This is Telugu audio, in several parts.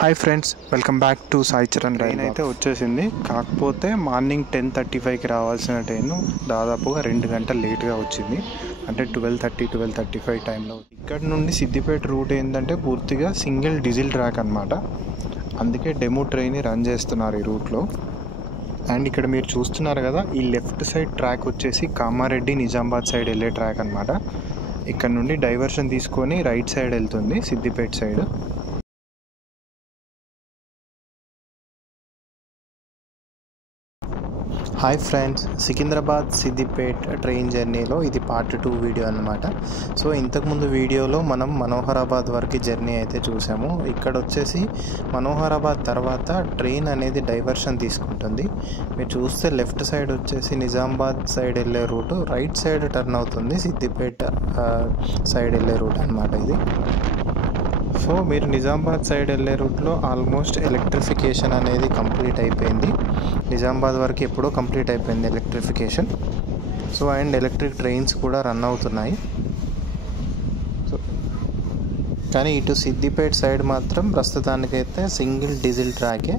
Hi friends, welcome back to Sai Charan. Train అయితే వచ్చేసింది. కాకపోతే మార్నింగ్ 10:35కి రావాల్సిన ట్రైన్ దాదాపుగా 2 గంటలు లేట్గా వచ్చింది. అంటే 12:35 టైంలో. ఇక్కడ నుండి సిద్దిపేట రూట్ ఏంటంటే పూర్తిగా సింగిల్ డీజిల్ ట్రాక్ అనమాట. అందుకే డెమో ట్రైన్ రన్ చేస్తున్నారు ఈ రూట్లో. అండ్ ఇక్కడ మీరు చూస్తున్నారు కదా, ఈ లెఫ్ట్ సైడ్ ట్రాక్ వచ్చేసి కామారెడ్డి నిజామాబాద్ సైడ్ వెళ్ళే ట్రాక్ అనమాట. ఇక్కడ నుండి డైవర్షన్ తీసుకొని రైట్ సైడ్ వెళ్తుంది Siddipet side. Hi friends, Secunderabad Siddipet train జర్నీలో ఇది పార్ట్ 2 వీడియో అన్నమాట. సో ఇంతకుముందు వీడియోలో మనం మనోహరాబాద్ వరకు జర్నీ అయితే చూసాము. ఇక్కడ వచ్చేసి మనోహరాబాద్ తర్వాత ట్రైన్ అనేది డైవర్షన్ తీసుకుంటుంది. మీరు చూస్తే లెఫ్ట్ సైడ్ వచ్చేసి నిజామాబాద్ సైడ్ వెళ్ళే రూటు, రైట్ సైడ్ టర్న్ అవుతుంది సిద్దిపేట సైడ్ వెళ్ళే రూట్ అనమాట ఇది. సో మీరు నిజామాబాద్ సైడ్ వెళ్ళే రూట్లో ఆల్మోస్ట్ ఎలక్ట్రిఫికేషన్ అనేది కంప్లీట్ అయిపోయింది. నిజామాబాద్ వరకు ఎప్పుడో కంప్లీట్ అయిపోయింది electrification. So and electric trains కూడా రన్ అవుతున్నాయి. సో కానీ ఇటు సిద్దిపేట సైడ్ మాత్రం ప్రస్తుతానికైతే సింగిల్ డీజిల్ ట్రాకే,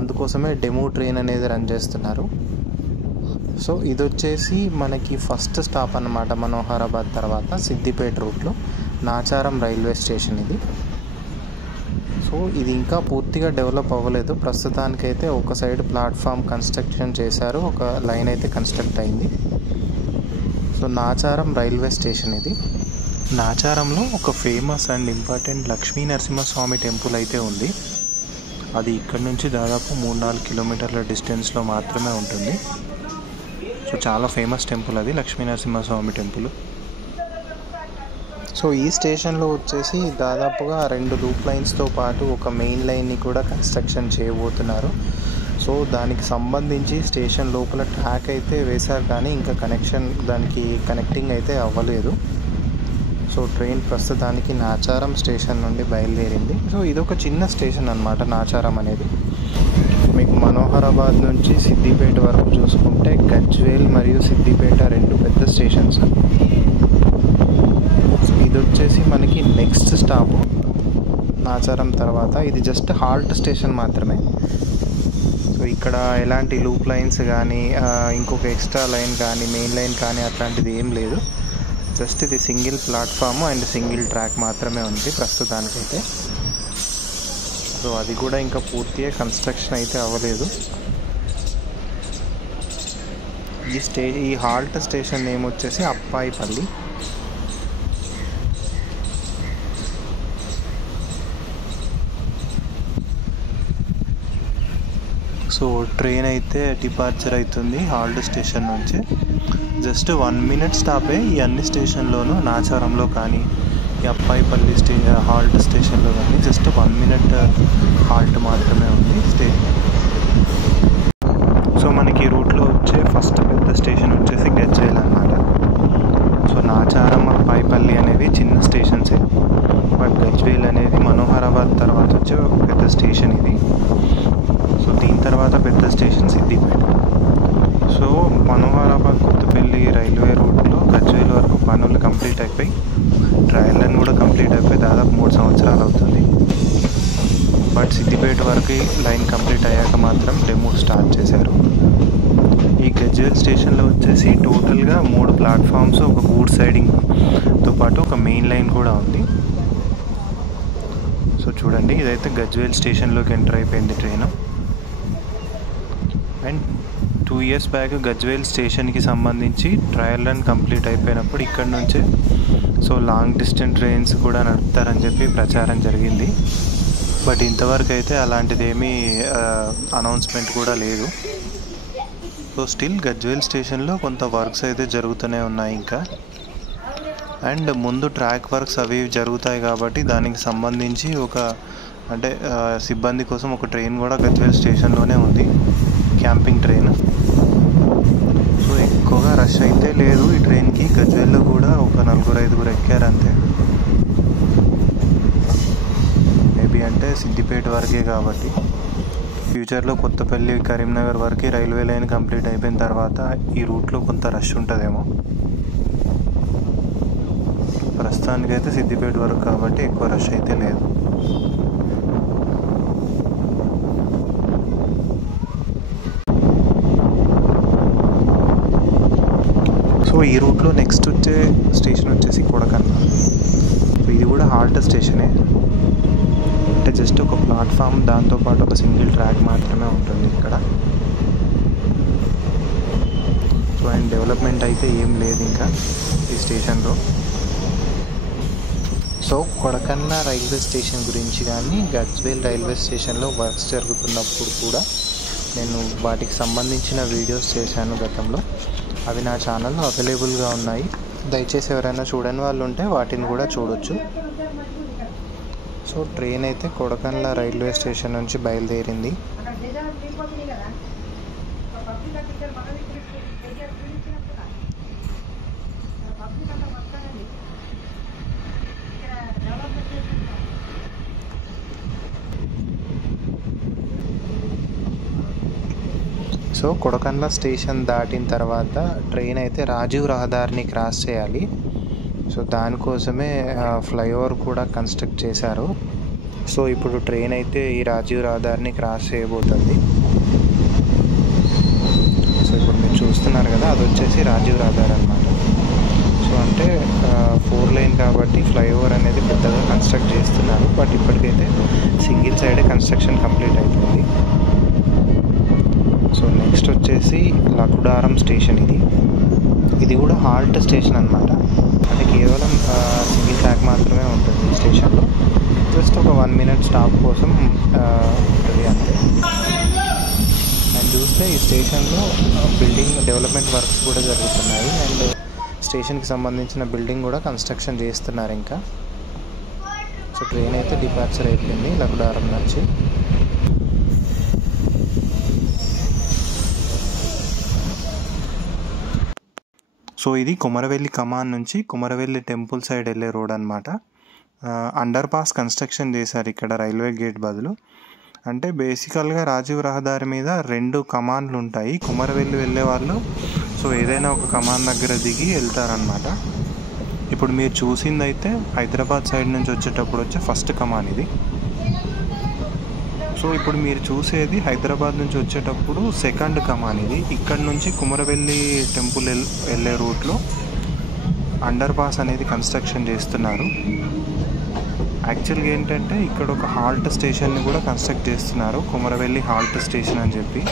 అందుకోసమే డెమో ట్రైన్ అనేది రన్ చేస్తున్నారు. సో ఇది వచ్చేసి మనకి ఫస్ట్ స్టాప్ అన్నమాట. మనోహరాబాద్ తర్వాత సిద్దిపేట రూట్లో నాచారం రైల్వే స్టేషన్ ఇది. సో ఇది ఇంకా పూర్తిగా డెవలప్ అవ్వలేదు. ప్రస్తుతానికైతే ఒక సైడ్ ప్లాట్ఫామ్ కన్స్ట్రక్షన్ చేశారు, ఒక లైన్ అయితే కన్స్ట్రక్ట్ అయింది. సో నాచారం రైల్వే స్టేషన్ ఇది. నాచారంలో ఒక famous and important Lakshmi Narasimhaswamy temple అయితే ఉంది. అది ఇక్కడ నుంచి దాదాపు 3-4 కిలోమీటర్ల డిస్టెన్స్లో మాత్రమే ఉంటుంది. సో చాలా ఫేమస్ టెంపుల్ అది, లక్ష్మీ నరసింహస్వామి టెంపుల్. సో ఈ స్టేషన్లో వచ్చేసి దాదాపుగా 2 లూప్ లైన్స్తో పాటు ఒక మెయిన్ లైన్ని కూడా కన్స్ట్రక్షన్ చేయబోతున్నారు. సో దానికి సంబంధించి స్టేషన్ లోపల ట్రాక్ అయితే వేశారు, కానీ ఇంకా దానికి కనెక్టింగ్ అయితే అవ్వలేదు. సో ట్రైన్ ప్రస్తుతానికి నాచారం స్టేషన్ నుండి బయలుదేరింది. సో ఇదొక చిన్న స్టేషన్ అన్నమాట నాచారం అనేది. మీకు మనోహరాబాద్ నుంచి సిద్దిపేట వరకు చూసుకుంటే గజ్వేల్ మరియు సిద్దిపేట 2 పెద్ద స్టేషన్స్. ఇది వచ్చేసి మనకి నెక్స్ట్ స్టాప్ నాచారం తర్వాత. ఇది జస్ట్ హాల్ట్ స్టేషన్ మాత్రమే. సో ఇక్కడ ఎలాంటి లూప్ లైన్స్ కానీ ఇంకొక ఎక్స్ట్రా లైన్ కానీ మెయిన్ లైన్ కానీ అట్లాంటిది ఏం లేదు. జస్ట్ ఇది single platform and single track మాత్రమే ఉంది ప్రస్తుతానికైతే. సో అది కూడా ఇంకా పూర్తిగా కన్స్ట్రక్షన్ అయితే అవ్వలేదు. ఈ హాల్ట్ స్టేషన్ నేమ్ వచ్చేసి అప్పాయిపల్లి. సో ట్రైన్ అయితే డిపార్చర్ అవుతుంది హాల్ట్ స్టేషన్ నుంచి. జస్ట్ 1 మినిట్ స్టాపే ఈ అన్ని స్టేషన్లోనూ, నాచారంలో కానీ ఈ అప్పాయిపల్లి హాల్ట్ స్టేషన్లో కానీ జస్ట్ 1 మినిట్ హాల్ట్ మాత్రమే ఉంది సో మనకి రూట్లో వచ్చే ఫస్ట్ పెద్ద స్టేషన్ వచ్చేసి గజ్వేల్ అన్నమాట. సో నాచారం అప్పాయిపల్లి అనేవి చిన్న స్టేషన్సే, బట్ గజ్వేల్ అనేది మనోహరాబాద్ తర్వాత వచ్చే పెద్ద స్టేషన్ ఇది. సో దీని తర్వాత పెద్ద station Siddipet. So Manoharabad Kothapalli railway రూట్లో గజ్వేల్ వరకు పనులు కంప్లీట్ అయిపోయి, ట్రయల్ రన్ కూడా కంప్లీట్ అయిపోయి దాదాపు 3 సంవత్సరాలు అవుతుంది. బట్ సిద్దిపేట వరకు లైన్ కంప్లీట్ అయ్యాక మాత్రం డెమో స్టార్ట్ చేశారు. ఈ గజ్వేల్ స్టేషన్లో వచ్చేసి టోటల్గా 3 ప్లాట్ఫామ్స్, ఒక గూడ్స్ సైడింగ్తో పాటు ఒక మెయిన్ లైన్ కూడా ఉంది. సో చూడండి, ఇదైతే గజ్వేల్ స్టేషన్లోకి ఎంటర్ అయిపోయింది train. And 2 years back Gajwel స్టేషన్కి సంబంధించి ట్రయల్ రన్ కంప్లీట్ అయిపోయినప్పుడు ఇక్కడ నుంచే సో లాంగ్ డిస్టెన్స్ ట్రైన్స్ కూడా నడుపుతారని చెప్పి ప్రచారం జరిగింది. బట్ ఇంతవరకు అయితే అలాంటిది ఏమీ అనౌన్స్మెంట్ కూడా లేదు. సో స్టిల్ గజ్వేల్ స్టేషన్లో కొంత వర్క్స్ అయితే జరుగుతూనే ఉన్నాయి ఇంకా. అండ్ ముందు ట్రాక్ వర్క్స్ అవి జరుగుతాయి కాబట్టి దానికి సంబంధించి సిబ్బంది కోసం ఒక ట్రైన్ కూడా గజ్వేల్ స్టేషన్లోనే ఉంది, క్యాంపింగ్ ట్రైన్. సో ఎక్కువగా రష్ అయితే లేదు ఈ ట్రైన్కి. గజ్వేల్లో కూడా ఒక 4-5 ఎక్కారు అంతే. మేబీ అంటే సిద్దిపేట వరకే కాబట్టి. ఫ్యూచర్లో కొత్తపల్లి కరీంనగర్ వరకు రైల్వే లైన్ కంప్లీట్ అయిపోయిన తర్వాత ఈ రూట్లో కొంత రష్ ఉంటుందేమో. ప్రస్తుతానికైతే సిద్దిపేట వరకు కాబట్టి ఎక్కువ రష్ అయితే లేదు. ఈ రూట్లో నెక్స్ట్ వచ్చే స్టేషన్ వచ్చేసి కొడకన్ల. సో ఇది కూడా హాల్ట్ స్టేషనే, అంటే జస్ట్ ఒక ప్లాట్ఫామ్, దాంతోపాటు ఒక సింగిల్ ట్రాక్ మాత్రమే ఉంటుంది ఇక్కడ. సో అండ్ డెవలప్మెంట్ అయితే ఏం లేదు ఇంకా ఈ స్టేషన్లో. సో కొడకన్ల రైల్వే స్టేషన్ గురించి కానీ గజ్వేల్ రైల్వే స్టేషన్లో వర్క్స్ జరుగుతున్నప్పుడు కూడా నేను వాటికి సంబంధించిన వీడియోస్ చేశాను గతంలో. అవి నా ఛానల్లో అవైలబుల్గా ఉన్నాయి. దయచేసి ఎవరైనా చూడని వాళ్ళు ఉంటే వాటిని కూడా చూడొచ్చు. సో ట్రైన్ అయితే కొడకన్ల రైల్వే స్టేషన్ నుంచి బయలుదేరింది. సో కొడకన్ల స్టేషన్ దాటిన తర్వాత ట్రైన్ అయితే రాజీవ్ రహదారిని క్రాస్ చేయాలి. సో దానికోసమే ఫ్లైఓవర్ కూడా కన్స్ట్రక్ట్ చేశారు. సో ఇప్పుడు ట్రైన్ అయితే ఈ రాజీవ్ రహదారిని క్రాస్ చేయబోతుంది. సో ఇప్పుడు మీరు చూస్తున్నారు కదా, అది వచ్చేసి రాజీవ్ రహదారి అన్నమాట. సో అంటే 4 లైన్ కాబట్టి ఫ్లైఓవర్ అనేది పెద్దగా కన్స్ట్రక్ట్ చేస్తున్నారు. బట్ ఇప్పటికైతే సింగిల్ సైడే కన్స్ట్రక్షన్ కంప్లీట్ అయిపోయింది. సో నెక్స్ట్ వచ్చేసి లకుడారం స్టేషన్. ఇది కూడా హాల్ట్ స్టేషన్ అన్నమాట. అంటే కేవలం సింగిల్ ట్రాక్ మాత్రమే ఉంటుంది ఈ స్టేషన్లో. జస్ట్ ఒక 1 minute స్టాప్ కోసం ఉంటుంది అంతే. అండ్ చూస్తే ఈ స్టేషన్లో బిల్డింగ్ డెవలప్మెంట్ వర్క్స్ కూడా జరుగుతున్నాయి. అండ్ స్టేషన్కి సంబంధించిన బిల్డింగ్ కూడా కన్స్ట్రక్షన్ చేస్తున్నారు ఇంకా. సో ట్రైన్ అయితే డిపార్చర్ అయిపోయింది లకుడారం నుంచి. సో ఇది కొమరవెల్లి కమాన్ నుంచి కొమరవెల్లి టెంపుల్ సైడ్ వెళ్ళే రోడ్ అనమాట. అండర్ పాస్ కన్స్ట్రక్షన్ చేశారు ఇక్కడ రైల్వే గేట్ బదులు. అంటే బేసికల్గా రాజీవ్ రహదారి మీద 2 కమాన్లు ఉంటాయి. కొమరవెల్లి వెళ్ళే వాళ్ళు సో ఏదైనా ఒక కమాన్ దగ్గర దిగి వెళ్తారనమాట. ఇప్పుడు మీరు చూసింది అయితే హైదరాబాద్ సైడ్ నుంచి వచ్చేటప్పుడు వచ్చే ఫస్ట్ కమాన్ ఇది. సో ఇప్పుడు మీరు చూసేది హైదరాబాద్ నుంచి వచ్చేటప్పుడు సెకండ్ కమాన్ ఇది. ఇక్కడ నుంచి కొమరవెల్లి టెంపుల్ వెళ్ళే రూట్లో అండర్ పాస్ అనేది కన్స్ట్రక్షన్ చేస్తున్నారు. యాక్చువల్గా ఏంటంటే ఇక్కడ ఒక హాల్ట్ స్టేషన్ని కూడా కన్స్ట్రక్ట్ చేస్తున్నారు, కొమరవెల్లి హాల్ట్ స్టేషన్ అని చెప్పి.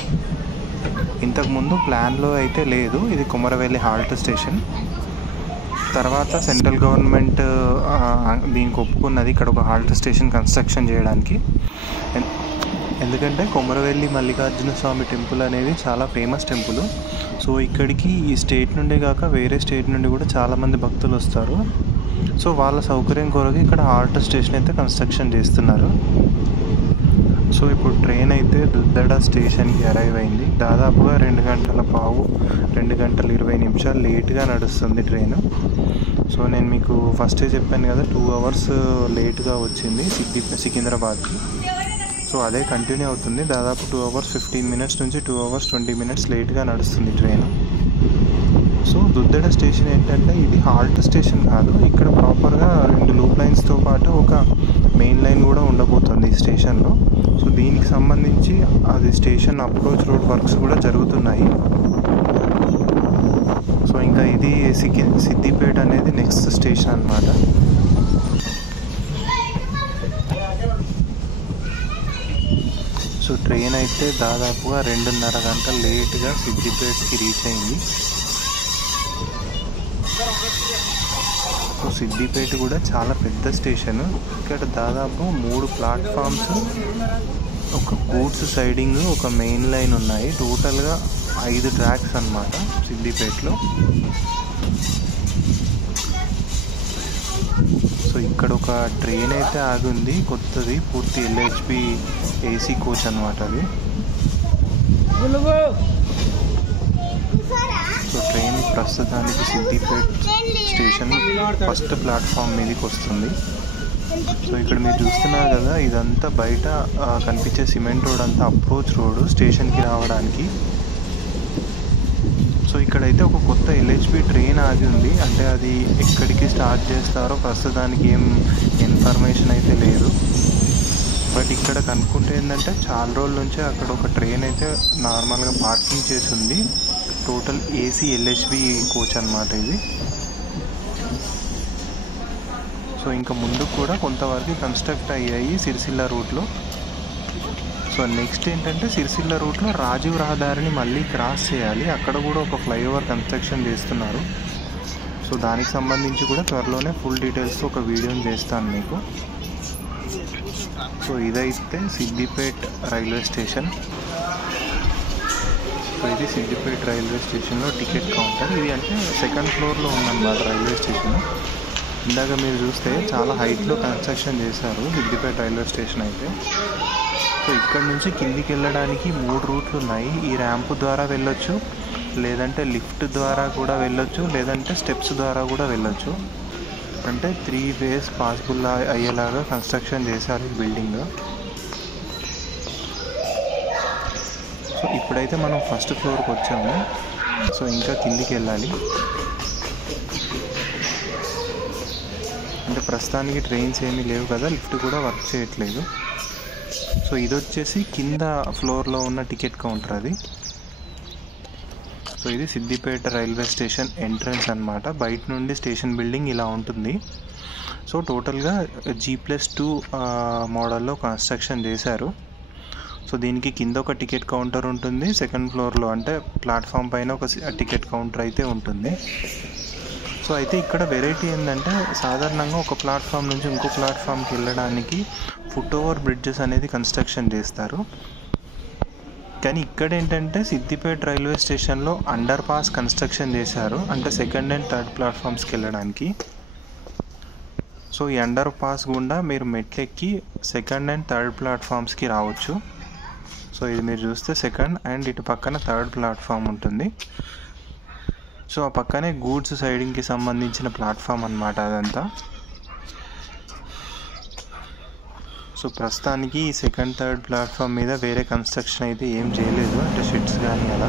ఇంతకుముందు ప్లాన్లో అయితే లేదు ఇది కొమరవెల్లి హాల్ట్ స్టేషన్. తర్వాత సెంట్రల్ గవర్నమెంట్ దీనికి ఒప్పుకున్నది ఇక్కడ ఒక హాల్ట్ స్టేషన్ కన్స్ట్రక్షన్ చేయడానికి. ఎందుకంటే కొమరవెల్లి మల్లికార్జున స్వామి టెంపుల్ అనేది చాలా ఫేమస్ టెంపుల్. సో ఇక్కడికి ఈ స్టేట్ నుండే కాక వేరే స్టేట్ నుండి కూడా చాలామంది భక్తులు వస్తారు. సో వాళ్ళ సౌకర్యం కొరకు ఇక్కడ హాల్ట్ స్టేషన్ అయితే కన్స్ట్రక్షన్ చేస్తున్నారు. సో ఇప్పుడు ట్రైన్ అయితే దుద్దడ స్టేషన్కి అరైవ్ అయింది. దాదాపుగా 2 గంటల పావు 2 గంటల 20 నిమిషాలు లేట్గా నడుస్తుంది ట్రైన్. సో నేను మీకు ఫస్టే చెప్పాను కదా 2 hours లేట్గా వచ్చింది సికింద్రాబాద్కి. సో అదే కంటిన్యూ అవుతుంది. దాదాపు 2 hours 15 minutes నుంచి 2 hours 20 minutes లేట్గా నడుస్తుంది ట్రైన్. సో దుద్దెడ స్టేషన్ ఏంటంటే ఇది హాల్ట్ స్టేషన్ కాదు. ఇక్కడ ప్రాపర్గా 2 లూప్ లైన్స్తో పాటు ఒక మెయిన్ లైన్ కూడా ఉండబోతుంది ఈ స్టేషన్లో. సో దీనికి సంబంధించి అది స్టేషన్ అప్రోచ్ రోడ్ వర్క్స్ కూడా జరుగుతున్నాయి. సో ఇంకా ఇది సిద్దిపేట అనేది నెక్స్ట్ స్టేషన్ అన్నమాట. సో ట్రైన్ అయితే దాదాపుగా 2.5 గంటలు లేట్గా సిద్దిపేటకి రీచ్ అయింది. సో సిద్దిపేట కూడా చాలా పెద్ద స్టేషన్. ఇక్కడ దాదాపు 3 ప్లాట్ఫామ్స్, ఒక గూడ్స్ సైడింగ్, ఒక మెయిన్ లైన్ ఉన్నాయి. టోటల్గా 5 ట్రాక్స్ అన్నమాట సిద్దిపేటలో. సో ఇక్కడ ఒక ట్రైన్ అయితే ఆగింది కొత్తది, పూర్తి LHB AC కోచ్ అనమాట అది. సో ట్రైన్ ప్రస్తుతానికి సిద్దిపేట స్టేషన్ ఫస్ట్ ప్లాట్ఫామ్ మీదకి వస్తుంది. సో ఇక్కడ మీరు చూస్తున్నారు కదా, ఇదంతా బయట కనిపించే సిమెంట్ రోడ్ అంతా అప్రోచ్ రోడ్ స్టేషన్కి రావడానికి. సో ఇక్కడైతే ఒక కొత్త LHB ట్రైన్ ఆగి ఉంది. అంటే అది ఎక్కడికి స్టార్ట్ చేస్తారో ప్రస్తుతానికి ఏం ఇన్ఫర్మేషన్ అయితే లేదు. బట్ ఇక్కడ కనుక్కుంటే ఏంటంటే చాలా రోజుల నుంచి అక్కడ ఒక ట్రైన్ అయితే నార్మల్గా పార్కింగ్ చేసి ఉంది. టోటల్ ఏసీ ఎల్హెచ్బి కోచ్ అన్నమాట ఇది. సో ఇంకా ముందు కూడా కొంతవరకు కన్స్ట్రక్ట్ అయ్యాయి సిరిసిల్ల రూట్లో. సో నెక్స్ట్ ఏంటంటే సిరిసిల్ల రూట్లో రాజీవ్ రహదారిని మళ్ళీ క్రాస్ చేయాలి, అక్కడ కూడా ఒక ఫ్లైఓవర్ కన్స్ట్రక్షన్ చేస్తున్నారు. సో దానికి సంబంధించి కూడా త్వరలోనే ఫుల్ డీటెయిల్స్తో ఒక వీడియోని చేస్తాను మీకు. సో ఇదైతే సిద్దిపేట్ రైల్వే స్టేషన్. సో ఇది సిద్దిపేట్ రైల్వే స్టేషన్లో టికెట్ కౌంటర్. ఇది అంటే సెకండ్ ఫ్లోర్లో ఉందన్నమాట రైల్వే స్టేషన్. ఇందాక మీరు చూస్తే చాలా హైట్లో కన్స్ట్రక్షన్ చేశారు సిద్దిపేట రైల్వే స్టేషన్ అయితే. సో ఇక్కడ నుంచి కిందికి వెళ్ళడానికి 3 రూట్లు ఉన్నాయి. ఈ ర్యాంపు ద్వారా వెళ్ళొచ్చు, లేదంటే లిఫ్ట్ ద్వారా కూడా వెళ్ళొచ్చు, లేదంటే స్టెప్స్ ద్వారా కూడా వెళ్ళొచ్చు. అంటే 3 ways పాసిబుల్ అయ్యేలాగా కన్స్ట్రక్షన్ చేశారు ఈ బిల్డింగ్. సో ఇప్పుడైతే మనం ఫస్ట్ ఫ్లోర్కి వచ్చాము. సో ఇంకా కిందికి వెళ్ళాలి. అంటే ప్రస్తుతానికి ట్రైన్స్ ఏమీ లేవు కదా, లిఫ్ట్ కూడా వర్క్ చేయట్లేదు. సో ఇది వచ్చేసి కింద ఫ్లోర్లో ఉన్న టికెట్ కౌంటర్ అది. సో ఇది సిద్దిపేట రైల్వే స్టేషన్ ఎంట్రన్స్ అన్నమాట. బయట నుండి స్టేషన్ బిల్డింగ్ ఇలా ఉంటుంది. సో టోటల్గా G+2 మోడల్లో కన్స్ట్రక్షన్ చేశారు. సో దీనికి కింద ఒక టికెట్ కౌంటర్ ఉంటుంది, సెకండ్ ఫ్లోర్లో అంటే ప్లాట్ఫామ్ పైన ఒక టికెట్ కౌంటర్ అయితే ఉంటుంది. సో అయితే ఇక్కడ వెరైటీ ఏంటంటే సాధారణంగా ఒక ప్లాట్ఫామ్ నుంచి ఇంకో ప్లాట్ఫామ్కి వెళ్ళడానికి ఫుట్ ఓవర్ బ్రిడ్జెస్ అనేది కన్స్ట్రక్షన్ చేస్తారు. కానీ ఇక్కడ ఏంటంటే సిద్దిపేట రైల్వే స్టేషన్లో అండర్ పాస్ కన్స్ట్రక్షన్ చేశారు, అంటే సెకండ్ అండ్ థర్డ్ ప్లాట్ఫామ్స్కి వెళ్ళడానికి. సో ఈ అండర్ పాస్ గుండా మీరు మెట్లెక్కి సెకండ్ అండ్ థర్డ్ ప్లాట్ఫామ్స్కి రావచ్చు. సో ఇది మీరు చూస్తే సెకండ్ అండ్ ఇటు పక్కన థర్డ్ ప్లాట్ఫామ్ ఉంటుంది. సో ఆ పక్కనే గూడ్స్ సైడింగ్కి సంబంధించిన ప్లాట్ఫామ్ అన్నమాట అదంతా. సో ప్రస్తుతానికి ఈ సెకండ్ థర్డ్ ప్లాట్ఫామ్ మీద వేరే కన్స్ట్రక్షన్ అయితే ఏం చేయలేదు, అంటే షెడ్స్ కానీ అలా.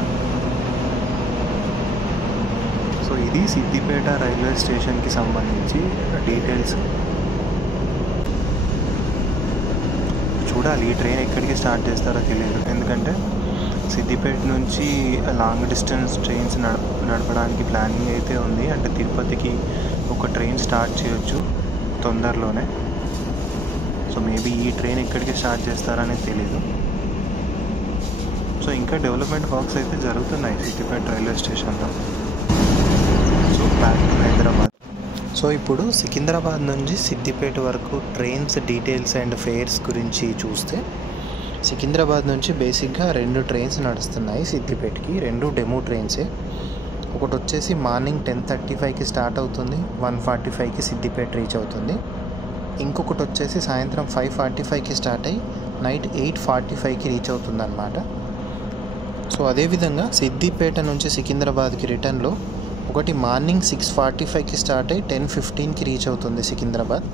సో ఇది సిద్దిపేట రైల్వే స్టేషన్కి సంబంధించి డీటెయిల్స్. చూడాలి ఈ ట్రైన్ ఎక్కడికి స్టార్ట్ చేస్తారో తెలియదు, ఎందుకంటే సిద్దిపేట నుంచి లాంగ్ డిస్టెన్స్ ట్రైన్స్ నడపడానికి ప్లానింగ్ అయితే ఉంది. అంటే తిరుపతికి ఒక ట్రైన్ స్టార్ట్ చేయొచ్చు తొందరలోనే. సో మేబీ ఈ ట్రైన్ ఎక్కడికి స్టార్ట్ చేస్తారనేది తెలీదు. సో ఇంకా డెవలప్మెంట్ వర్క్స్ అయితే జరుగుతున్నాయి సిద్దిపేట రైల్వే స్టేషన్లో. So back to Hyderabad. So ఇప్పుడు సికింద్రాబాద్ నుంచి సిద్దిపేట వరకు ట్రైన్స్ డీటెయిల్స్ అండ్ ఫేర్స్ గురించి చూస్తే, సికింద్రాబాద్ నుంచి బేసిక్గా 2 ట్రైన్స్ నడుస్తున్నాయి సిద్దిపేటకి, 2 డెమో ట్రైన్సే. ఒకటి వచ్చేసి మార్నింగ్ 10:35కి స్టార్ట్ అవుతుంది, 1:45కి సిద్దిపేట రీచ్ అవుతుంది. ఇంకొకటి వచ్చేసి సాయంత్రం 5:45కి స్టార్ట్ అయ్యి నైట్ 8:45కి రీచ్ అవుతుంది అన్నమాట. సో అదేవిధంగా సిద్దిపేట నుంచి సికింద్రాబాద్కి రిటర్న్లో ఒకటి మార్నింగ్ 6:45కి స్టార్ట్ అయ్యి 10:15కి రీచ్ అవుతుంది సికింద్రాబాద్.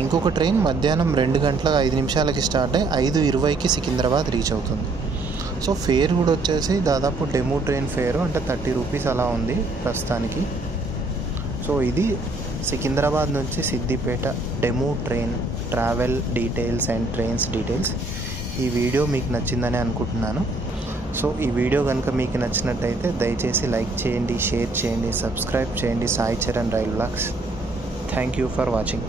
ఇంకొక ట్రైన్ మధ్యాహ్నం 2:05 స్టార్ట్ అయ్యి 5:20కి సికింద్రాబాద్ రీచ్ అవుతుంది. సో ఫేర్ కూడా వచ్చేసి దాదాపు డెమో ట్రైన్ ఫేర్ అంటే 30 రూపీస్ అలా ఉంది ప్రస్తుతానికి. సో ఇది సికింద్రాబాద్ నుంచి Siddipet demo train travel details and trains details. ఈ వీడియో మీకు నచ్చిందని అనుకుంటున్నాను. సో ఈ వీడియో కనుక మీకు నచ్చినట్టయితే దయచేసి లైక్ చేయండి, షేర్ చేయండి, సబ్స్క్రైబ్ చేయండి Sai Charan rail vlogs. Thank you for watching.